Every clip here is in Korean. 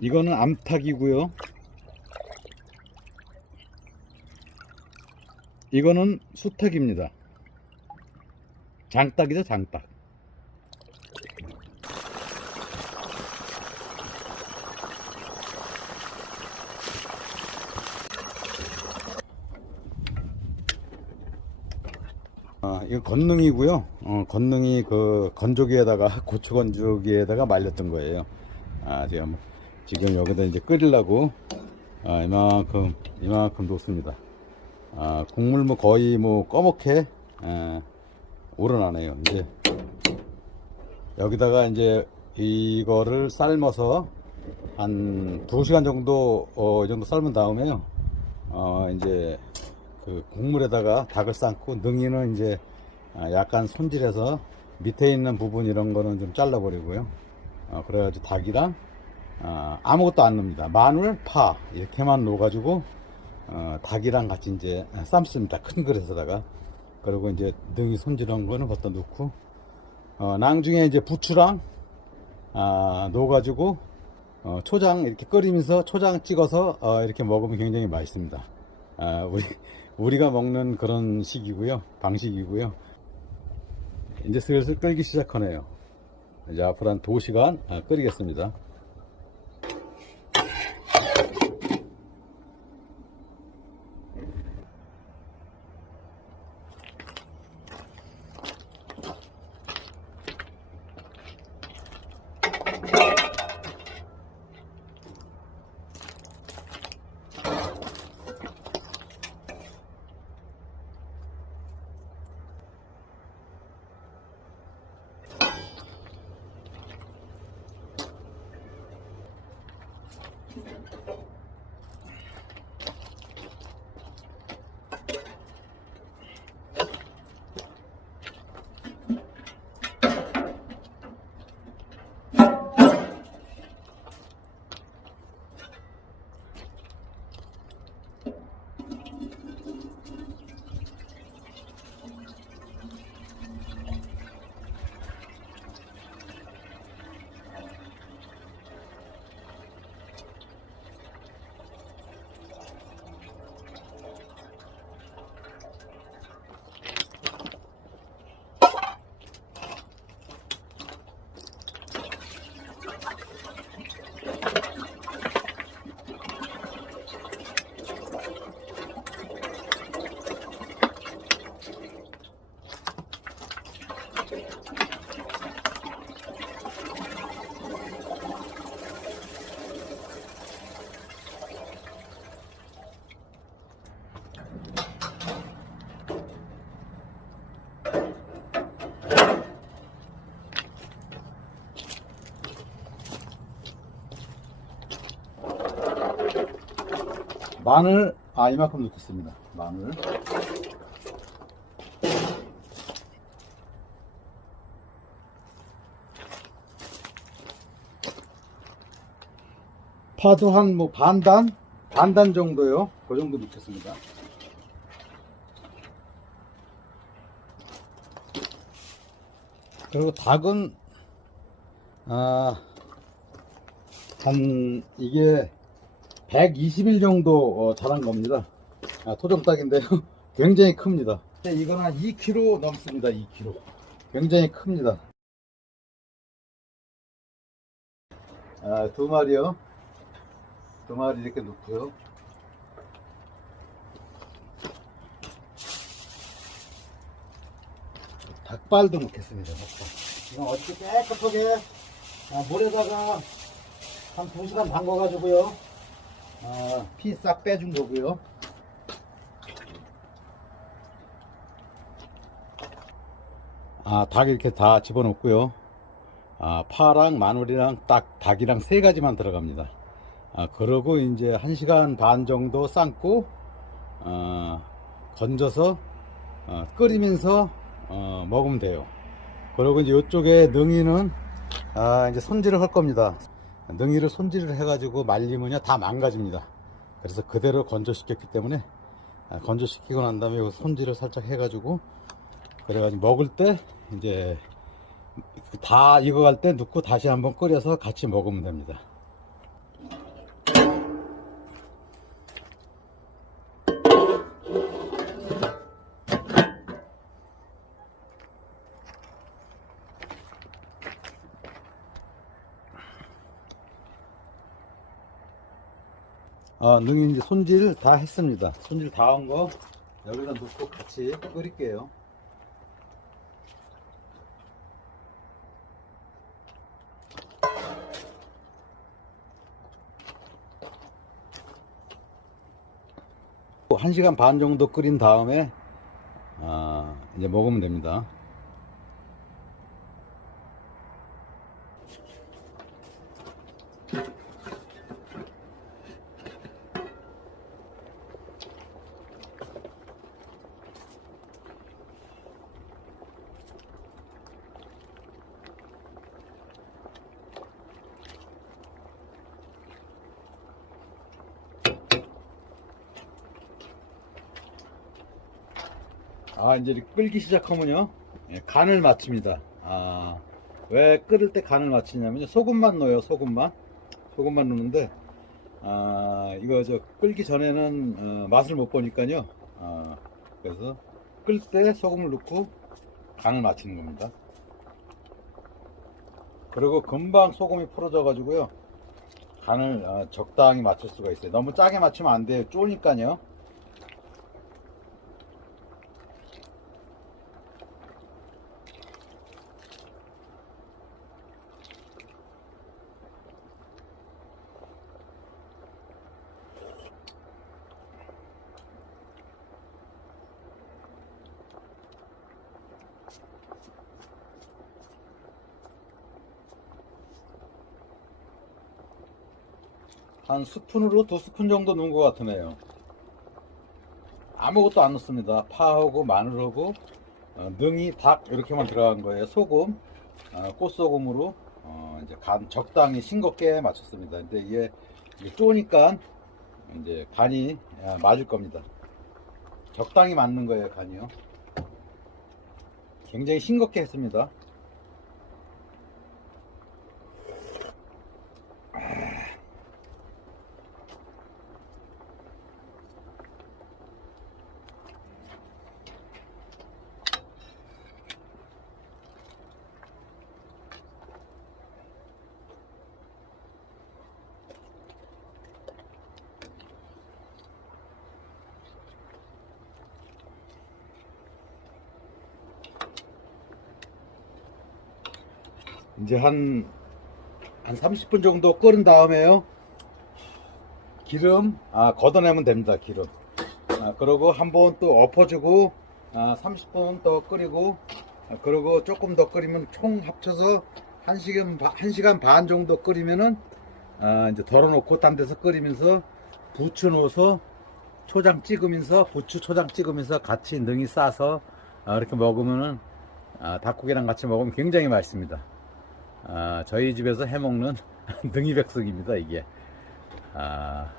이거는 암탉이고요. 이거는 수탉입니다. 장닭이죠, 장닭. 아, 이거 건능이고요. 어, 건능이 그 건조기에다가 고추 건조기에다가 말렸던 거예요. 아, 지금 지금 여기다 이제 끓이려고 아, 이만큼 이만큼 놓습니다. 아, 국물 뭐 거의 뭐 꺼멓게 에, 우러나네요. 이제 여기다가 이제 이거를 삶아서 한 2시간 정도 어, 이 정도 삶은 다음에요. 어, 이제 그 국물에다가 닭을 삶고 능이는 이제 아, 약간 손질해서 밑에 있는 부분 이런 거는 좀 잘라 버리고요. 어, 그래가지고 닭이랑 아, 아무것도 안 넣습니다. 마늘, 파 이렇게만 넣어가지고 어, 닭이랑 같이 이제 삶습니다. 큰 그릇에다가 그리고 이제 능이 손질한 거는 갖다 넣고 어, 나중에 이제 부추랑 아, 넣어가지고 어, 초장 이렇게 끓이면서 초장 찍어서 어, 이렇게 먹으면 굉장히 맛있습니다. 아, 우리 우리가 먹는 그런 식이고요, 방식이고요. 이제 슬슬 끓기 시작하네요. 이제 앞으로 한 2시간 아, 끓이겠습니다. 마늘 아 이만큼 넣겠습니다. 마늘. 파도 한 뭐 반단 반단 정도요. 그 정도 넣겠습니다. 그리고 닭은 아, 한 이게 120일 정도 어, 자란 겁니다. 아, 토종 닭인데요. 굉장히 큽니다. 네, 이건 한 2kg 넘습니다. 2kg. 굉장히 큽니다. 아, 두 마리요. 두 마리 이렇게 놓고요. 닭발도 넣겠습니다. 닭발. 이건 어떻게 깨끗하게 아, 물에다가 한 2시간 담궈가지고요. 아, 피 싹 빼준 거고요. 아, 닭 이렇게 다 집어넣고요. 아, 파랑 마늘이랑 딱 닭이랑 세 가지만 들어갑니다. 아, 그러고 이제 한 시간 반 정도 삶고 어, 건져서 어, 끓이면서 어, 먹으면 돼요. 그리고 이제 이쪽에 능이는 아, 이제 손질을 할 겁니다. 능이를 손질을 해가지고 말리면요 다 망가집니다. 그래서 그대로 건조시켰기 때문에 아, 건조시키고 난 다음에 요 손질을 살짝 해가지고 그래가지고 먹을 때 이제 다 익어갈 때 넣고 다시 한번 끓여서 같이 먹으면 됩니다. 아, 능이 이제 손질 다 했습니다. 손질 다 한 거 여기다 놓고 같이 끓일게요. 한 시간 반 정도 끓인 다음에 아, 이제 먹으면 됩니다. 아 이제 끓기 시작하면요. 예, 간을 맞춥니다. 아, 왜 끓을 때 간을 맞추냐면요. 소금만 넣어요 소금만. 소금만 넣는데 아, 이거 저 끓기 전에는 어, 맛을 못 보니까요. 아, 그래서 끓을 때 소금을 넣고 간을 맞추는 겁니다. 그리고 금방 소금이 풀어져 가지고요. 간을 어, 적당히 맞출 수가 있어요. 너무 짜게 맞추면 안 돼요. 쪼니까요 한 스푼으로 두 스푼 정도 넣은 것 같으네요. 아무것도 안 넣습니다. 파하고 마늘하고 어, 능이, 닭 이렇게만 들어간 거예요. 소금, 어, 꽃소금으로 어, 이제 간 적당히 싱겁게 맞췄습니다. 근데 이게, 이게 쪼니까 이제 간이 아, 맞을 겁니다. 적당히 맞는 거예요, 간이요. 굉장히 싱겁게 했습니다. 이제 한, 한 30분 정도 끓은 다음에요. 기름, 아, 걷어내면 됩니다, 기름. 아, 그러고 한 번 또 엎어주고, 아, 30분 더 끓이고, 아, 그리고 조금 더 끓이면 총 합쳐서 1시간, 반- 1시간 반 정도 끓이면은, 아, 이제 덜어놓고 딴 데서 끓이면서 부추 넣어서 초장 찍으면서, 부추 초장 찍으면서 같이 능이 싸서, 아, 이렇게 먹으면은, 아, 닭고기랑 같이 먹으면 굉장히 맛있습니다. 아, 저희 집에서 해먹는 능이백숙입니다, 이게. 아,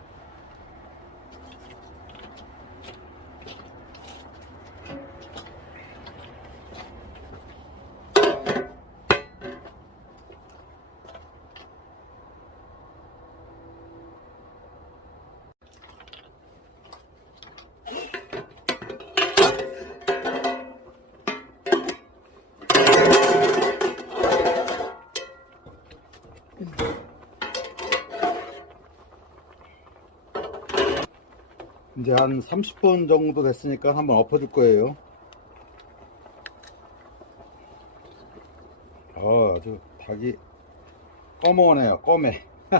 이제 한 30분 정도 됐으니까 한번 엎어줄 거예요. 아, 아주 닭이 꺼머네요, 꺼매.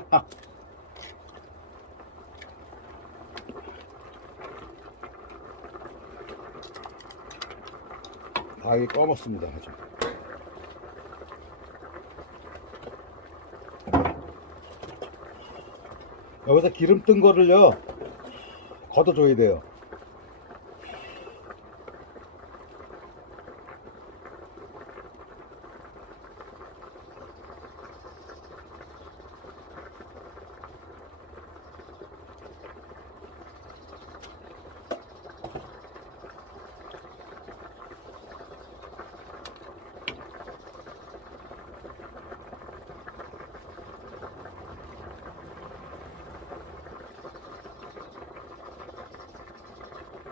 닭이 꺼먹습니다, 아주. 여기서 기름 뜬 거를요, 걷어줘야 돼요.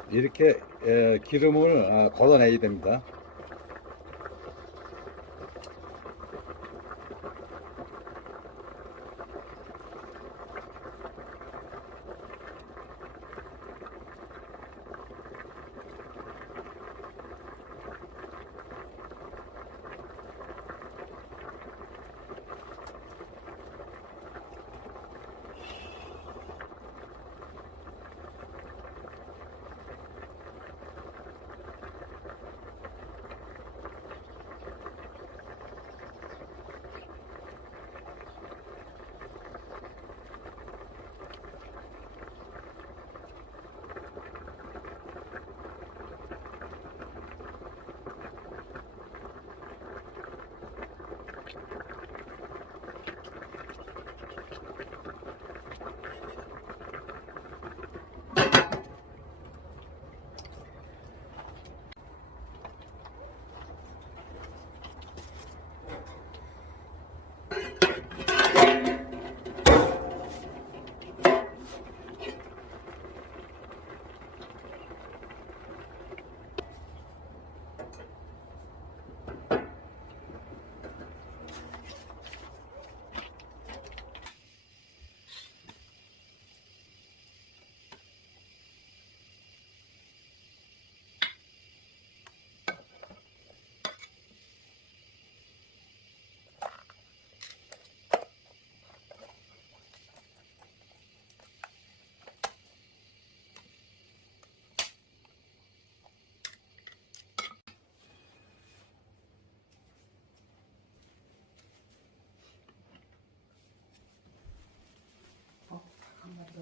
이렇게 에, 기름을 아, 걷어내야 됩니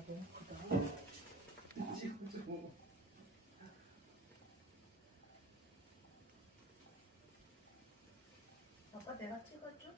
너무 크다. 아까 내가 찍어줘?